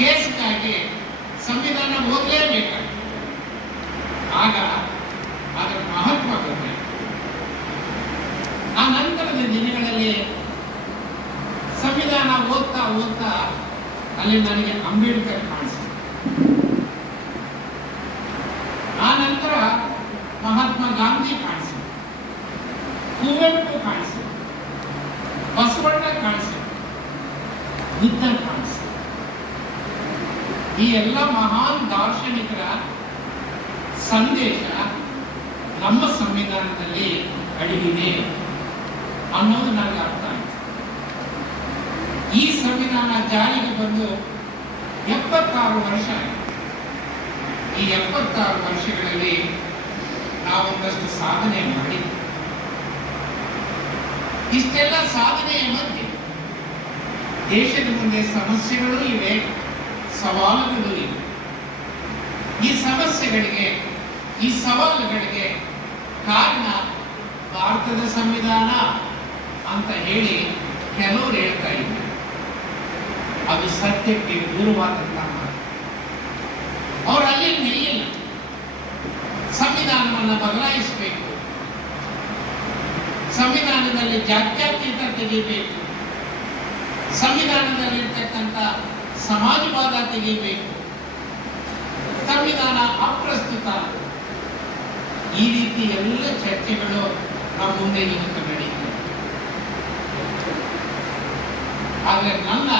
ಕೇಸ್ಗಾಗಿ ಸಂವಿಧಾನ ಓದಲೇಬೇಕಾಗ್ತದೆ. ಆಗ ಅದರ ಮಹತ್ವ ಗೊತ್ತಾಯ್ತು. ಆ ನಂತರದ ದಿನಗಳಲ್ಲಿ ಸಂವಿಧಾನ ಓದ್ತಾ ಓದ್ತಾ ಅಲ್ಲಿ ನನಗೆ ಅಂಬೇಡ್ಕರ್ ಕಾಣಿಸಿತು. ಆ ನಂತರ ಮಹಾತ್ಮ ಗಾಂಧಿ ಕಾಣಿಸಿತು, ಕುವೆಂಪು ಕಾಣಿಸಿತು, ಬಸವಣ್ಣ ಕಾಣಿಸಿತು, ಬುದ್ಧ ಕಾಣಿಸಿತು. ಈ ಎಲ್ಲ ಮಹಾನ್ ದಾರ್ಶನಿಕರ ಸಂದೇಶ ನಮ್ಮ ಸಂವಿಧಾನದಲ್ಲಿ ಅಡಗಿದೆ ಅನ್ನೋದು ನನಗೆ ಅರ್ಥ ಆಯಿತು. ಈ ಸಂವಿಧಾನ ಜಾರಿಗೆ ಬಂದು 76 ವರ್ಷ ಆಯಿತು. ಈ 76 ವರ್ಷಗಳಲ್ಲಿ ನಾವೊಂದಷ್ಟು ಸಾಧನೆ ಮಾಡಿದ್ವಿ. ಇಷ್ಟೆಲ್ಲ ಸಾಧನೆಯ ಮಧ್ಯೆ ದೇಶದ ಮುಂದೆ ಸಮಸ್ಯೆಗಳು ಇವೆ, ಸವಾಲುಗಳು ಇವೆ. ಈ ಸಮಸ್ಯೆಗಳಿಗೆ, ಈ ಸವಾಲುಗಳಿಗೆ ಕಾರಣ ಭಾರತದ ಸಂವಿಧಾನ ಅಂತ ಹೇಳಿ ಕೆಲವರು ಹೇಳ್ತಾ ಇದ್ದಾರೆ. ಅದು ಸತ್ಯಕ್ಕೆ ದೂರವಾದಂತಹ ಮಾತು. ಅವರು ಅಲ್ಲಿ ನಿಲ್ಲಿಲ್ಲ. ಸಂವಿಧಾನವನ್ನು ಬದಲಾಯಿಸಬೇಕು, ಸಂವಿಧಾನದಲ್ಲಿ ಜಾತ್ಯತೀತ ತೆಗೆಯಬೇಕು, ಸಂವಿಧಾನದಲ್ಲಿರ್ತಕ್ಕಂಥ ಸಮಾಜವಾದ ತೆಗೆಯಬೇಕು, ಸಂವಿಧಾನ ಅಪ್ರಸ್ತುತ, ಈ ರೀತಿ ಎಲ್ಲ ಚರ್ಚೆಗಳು ನಮ್ಮ ಮುಂದೆ ಇವತ್ತು ನಡೆಯುತ್ತವೆ. ಆದರೆ ನನ್ನ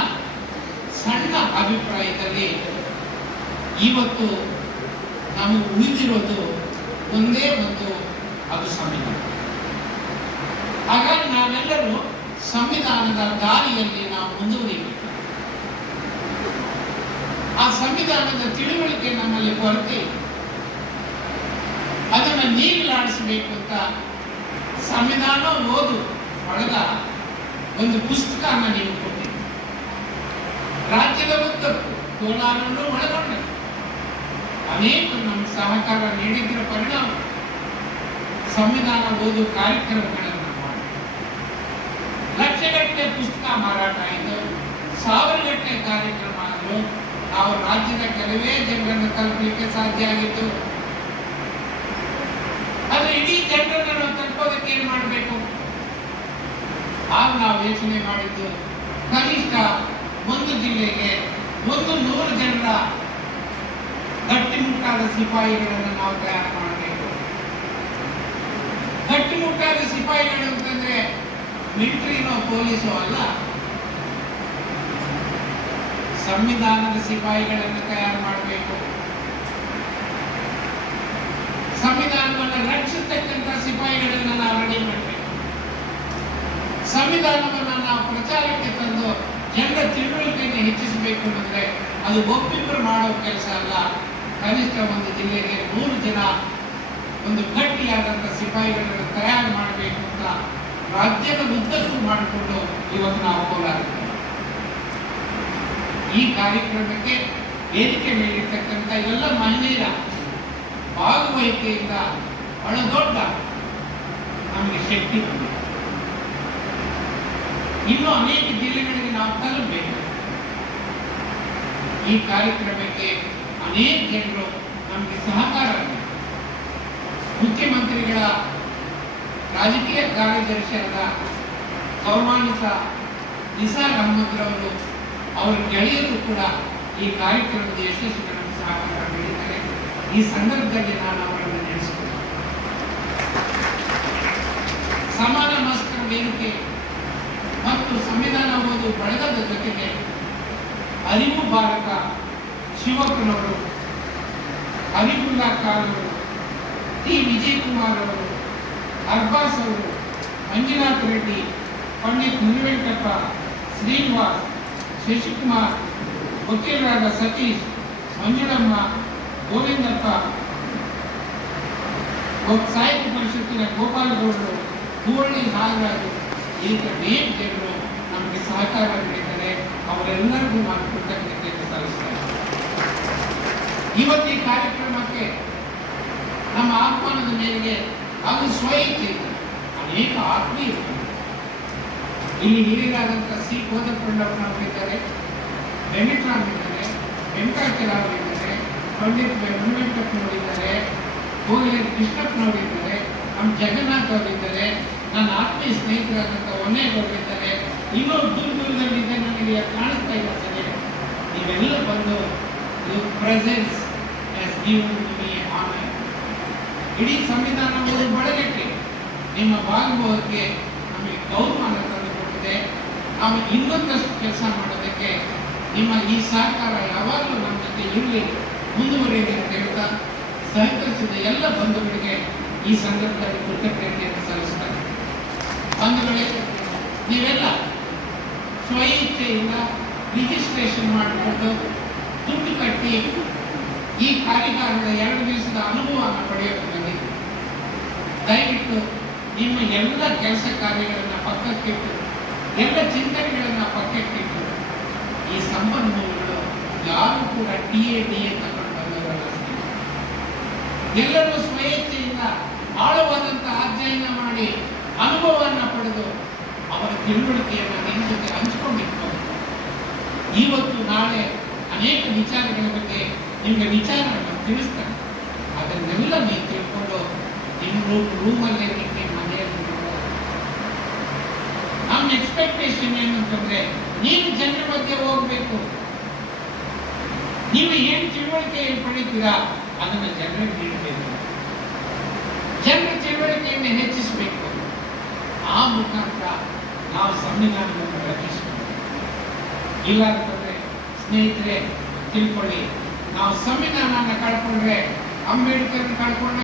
ಸಣ್ಣ ಅಭಿಪ್ರಾಯದಲ್ಲಿ ಇವತ್ತು ನಮಗೆ ಉಳಿದಿರೋದು ಒಂದೇ ಒಂದು, ಅದು ಸಂವಿಧಾನ. ಹಾಗಾಗಿ ನಾವೆಲ್ಲರೂ ಸಂವಿಧಾನದ ದಾರಿಯಲ್ಲಿ ನಾವು ಮುಂದುವರಿಯಬೇಕು. ಆ ಸಂವಿಧಾನದ ತಿಳುವಳಿಕೆ ನಮ್ಮಲ್ಲಿ ಕೊರತೆ ಇದೆ. ಅದನ್ನು ನೀಗಲಾಡಿಸಬೇಕು ಅಂತ ಸಂವಿಧಾನ ಓದು ಒಳಗ ಒಂದು ಪುಸ್ತಕನ ನೀವು ಕೊಟ್ಟಿದ್ದೀರಿ. ರಾಜ್ಯದ ಉದ್ದಕ್ಕೂ ಕೋಲಾರನ್ನು ಒಳಗೊಂಡ ಅನೇಕ ನಮ್ಮ ಸಹಕಾರ ನೀಡಿದ್ರ ಪರಿಣಾಮ ಸಂವಿಧಾನ ಓದು ಕಾರ್ಯಕ್ರಮಗಳನ್ನು ಮಾಡಿ ಲಕ್ಷಗಟ್ಟಲೆ ಪುಸ್ತಕ ಮಾರಾಟ ಆಯಿತು, 1000 ಗಟ್ಟಲೆ ಕಾರ್ಯಕ್ರಮ ಆದರೂ ನಾವು ರಾಜ್ಯದ ಕೆಲವೇ ಜನರನ್ನು ತಲುಪಲಿಕ್ಕೆ ಸಾಧ್ಯ ಆಗಿತ್ತು. ಆದರೆ ಇಡೀ ಜನರನ್ನು ತಲುಪೋದಕ್ಕೆ ಏನ್ ಮಾಡಬೇಕು? ಆಗ ನಾವು ಯೋಚನೆ ಮಾಡಿದ್ದು ಕನಿಷ್ಠ ಒಂದು ಜಿಲ್ಲೆಗೆ 100 ಜನರ ಗಟ್ಟಿಮುಟ್ಟಾದ ಸಿಪಾಯಿಗಳನ್ನು ನಾವು ತಯಾರು ಮಾಡಬೇಕು. ಗಟ್ಟಿಮುಟ್ಟಾದ ಸಿಪಾಯಿಗಳು ಅಂತಂದ್ರೆ ಮಿಲಿಟರಿನೋ ಪೊಲೀಸೋ ಅಲ್ಲ, ಸಂವಿಧಾನದ ಸಿಪಾಯಿಗಳನ್ನು ತಯಾರು ಮಾಡಬೇಕು. ಸಂವಿಧಾನವನ್ನು ರಕ್ಷಿಸತಕ್ಕಂಥ ಸಿಪಾಯಿಗಳನ್ನು ನಾವು ರೆಡಿ ಮಾಡಬೇಕು. ಸಂವಿಧಾನವನ್ನು ನಾವು ಪ್ರಚಾರಕ್ಕೆ ತಂದು ಜನರ ತಿಳುವಳಿಕೆಯನ್ನು ಹೆಚ್ಚಿಸಬೇಕು ಅಂದ್ರೆ ಅದು ಒಬ್ಬಿಬ್ಬರು ಮಾಡೋ ಕೆಲಸ ಅಲ್ಲ. ಕನಿಷ್ಠ ಒಂದು ಜಿಲ್ಲೆಗೆ 100 ಜನ ಒಂದು ಗಟ್ಟಿಯಾದಂಥ ಸಿಪಾಯಿಗಳನ್ನು ತಯಾರು ಮಾಡಬೇಕು ಅಂತ ರಾಜ್ಯದ ಉದ್ದಕ್ಕೂ ಮಾಡಿಕೊಂಡು ಇವತ್ತು ನಾವು ಕೋಲಾರ ಈ ಕಾರ್ಯಕ್ರಮಕ್ಕೆ ವೇದಿಕೆ ಮೇಲಿರ್ತಕ್ಕಂಥ ಎಲ್ಲ ಮಹಿಳೆಯರ ಭಾಗವಹಿಕೆಯಿಂದ ಬಹಳ ದೊಡ್ಡ ನಮಗೆ ಶಕ್ತಿ ಬಂದಿದೆ. ಇನ್ನೂ ಅನೇಕ ಜಿಲ್ಲೆಗಳಿಗೆ ನಾವು ತಲುಪಬೇಕು. ಈ ಕಾರ್ಯಕ್ರಮಕ್ಕೆ ಅನೇಕ ಜನರು ನಮಗೆ ಸಹಕಾರ. ಮುಖ್ಯಮಂತ್ರಿಗಳ ರಾಜಕೀಯ ಕಾರ್ಯದರ್ಶಿಯಾದ ಗೌರವಾನ್ವಿತ ನಿಸಾರ್ ಅಹಮದ್ ರವರು, ಅವರ ಗೆಳೆಯರು ಕೂಡ ಈ ಕಾರ್ಯಕ್ರಮದ ಯಶಸ್ಸಿಗೆ ನಮಗೆ ಸಹಕಾರ ನೀಡಿದ್ದಾರೆ. ಈ ಸಂದರ್ಭದಲ್ಲಿ ನಾನು ಅವರನ್ನು ನೆನೆಸಿಕೊಂಡೆ. ಸಮಾನ ಮನಸ್ಕರ ವೇದಿಕೆ ಮತ್ತು ಸಂವಿಧಾನ ಓದು ಬಳಗದ ಜೊತೆಗೆ ಅರಿವು ಭಾರತ ಶಿವಕನವರು, ಅರಿವುಲ್ಲಾ ಖಾನ್ ಅವರು, ಟಿ ವಿಜಯಕುಮಾರ್ ಅವರು, ಅರ್ಬಾಸ್ ಅವರು, ಮಂಜುನಾಥ್ ರೆಡ್ಡಿ, ಪಂಡಿತ್ ಮುನಿವೆಂಕಪ್ಪ, ಶ್ರೀನಿವಾಸ್, ಶಶಿಕುಮಾರ್, ವಕೀಲರಾದ ಸತೀಶ್, ಮಂಜುಳಮ್ಮ, ಗೋವಿಂದಪ್ಪ, ಸಾಹಿತ್ಯ ಪರಿಷತ್ತಿನ ಗೋಪಾಲಗೌಡರು, ಹೂವಳ್ಳಿ ನಾಗರಾಜು, ಈಗ ಅನೇಕ ಜನರು ನಮಗೆ ಸಹಕಾರ ನೀಡಿದ್ದಾರೆ. ಅವರೆಲ್ಲರಿಗೂ ನಾನು ಕೃತಜ್ಞತೆ ಸಲ್ಲಿಸ್ತೇನೆ. ಇವತ್ತು ಈ ಕಾರ್ಯಕ್ರಮಕ್ಕೆ ನಮ್ಮ ಆಹ್ವಾನದ ಮೇರೆಗೆ ಹಾಗೂ ಸ್ವಇಚ್ಛೆಯಿಂದ ಅನೇಕ ಆತ್ಮೀಯರು ಇಲ್ಲಿ ಹಿರಿಯರಾದಂಥ ಸಿ ಕೋದಪ್ಪಣ್ಣವರಿದ್ದಾರೆ, ವೆಂಕಟರಾಮ್ ಇದ್ದಾರೆ, ವೆಂಕಟಾಚಲವರಿದ್ದಾರೆ, ಪಂಡಿತ್ ವೆಂಕಟಪ್ಪನವರಿದ್ದಾರೆ, ಕೋಗಿಲೆ ಕೃಷ್ಣಪ್ಪನವರಿದ್ದಾರೆ, ನಮ್ಮ ಜಗನ್ನಾಥ್ ಅವರಿದ್ದಾರೆ, ನನ್ನ ಆತ್ಮೀಯ ಸ್ನೇಹಿತರಾದಂಥ ಒನ್ನೇಗೌಡರಿದ್ದಾರೆ, ಇನ್ನೂ ದೂರದಲ್ಲಿದೆ, ನನಗೆ ಕಾಣಿಸ್ತಾ ಇಲ್ಲ ಸರಿ. ನೀವೆಲ್ಲ ಬಂದು presence has given to me honour. ಇಡೀ ಸಂವಿಧಾನ ಓದು ಬಳಗಕ್ಕೆ ನಿಮ್ಮ ಭಾಗವಹಿಕೆ ನಮಗೆ ಗೌರವನ ತಂದುಕೊಟ್ಟಿದೆ. ನಾವು ಇನ್ನೊಂದಷ್ಟು ಕೆಲಸ ಮಾಡೋದಕ್ಕೆ ನಿಮ್ಮ ಈ ಸಹಕಾರ ಯಾವಾಗಲೂ ನಮ್ಮ ಜೊತೆ ಇರಲಿ, ಮುಂದುವರಿಯಲಿ ಅಂತ ಹೇಳ್ತಾ ಸಹಕರಿಸಿದ ಎಲ್ಲ ಬಂಧುಗಳಿಗೆ ಈ ಸಂದರ್ಭದಲ್ಲಿ ಕೃತಜ್ಞತೆಯನ್ನು ಸಲ್ಲಿಸ್ತಾರೆ. ಬಂಧುಗಳೇ, ನೀವೆಲ್ಲ ಸ್ವಇಚ್ಛೆಯಿಂದ ರಿಜಿಸ್ಟ್ರೇಷನ್ ಮಾಡಿಕೊಂಡು ದುಡ್ಡು ಕಟ್ಟಿ ಈ ಕಾರ್ಯಕ್ರಮದ 2 ದಿವಸದ ಅನುಭವವನ್ನು ಪಡೆಯೋಕೆ ಬಂದಿದೆ. ದಯವಿಟ್ಟು ನಿಮ್ಮ ಎಲ್ಲ ಕೆಲಸ ಕಾರ್ಯಗಳನ್ನು ಪಕ್ಕಕ್ಕಿಟ್ಟು, ಎಲ್ಲ ಚಿಂತನೆಗಳನ್ನು ಪಕ್ಕಕ್ಕಿಟ್ಟು, ಈ ಸಂಪನ್ಮೂಲಗಳು ಯಾರು ಕೂಡ TA ತಗೊಂಡು ಬಂದವರಲ್ಲ. ಎಲ್ಲರೂ ಸ್ವಇಚ್ಛೆಯಿಂದ ಆಳವಾದಂತಹ ಅಧ್ಯಯನ ಮಾಡಿ ಅನುಭವವನ್ನು ಪಡೆದು ಅವರ ತಿಳುವಳಿಕೆಯನ್ನು ನಿಮ್ಮ ಜೊತೆ ಹಂಚಿಕೊಂಡಿರ್ತಾರೆ. ಇವತ್ತು ನಾಳೆ ಅನೇಕ ವಿಚಾರಗಳ ಬಗ್ಗೆ ನಿಮಗೆ ವಿಚಾರವನ್ನು ತಿಳಿಸ್ತಾರೆ. ಅದನ್ನೆಲ್ಲ ನೀವು ತಿಳ್ಕೊಂಡು ನಿಮ್ಮ ರೂಮಲ್ಲೇ ನಿಮಗೆ ಮನೆಯಲ್ಲಿ ನಮ್ಮ ಎಕ್ಸ್ಪೆಕ್ಟೇಷನ್ ಏನಂತಂದ್ರೆ, ನೀವು ಜನರ ಬಗ್ಗೆ ಹೋಗ್ಬೇಕು. ನೀವು ಏನು ತಿಳುವಳಿಕೆಯನ್ನು ಪಡಿತೀರಾ ಅದನ್ನು ಜನರಿಗೆ ನೀಡಬೇಕು. ಜನರ ತಿಳುವಳಿಕೆಯನ್ನು ಹೆಚ್ಚಿಸಬೇಕು. ಆ ಮುಖಾಂತರ ನಾವು ಸಂವಿಧಾನವನ್ನು ರಚಿಸಬೇಕು. ಇಲ್ಲ ಅಂತಂದ್ರೆ ಸ್ನೇಹಿತರೆ ತಿಳ್ಕೊಳ್ಳಿ, ನಾವು ಸಂವಿಧಾನವನ್ನು ಕಳ್ಕೊಂಡ್ರೆ ಅಂಬೇಡ್ಕರ್ ಕಳ್ಕೊಂಡ್ರೆ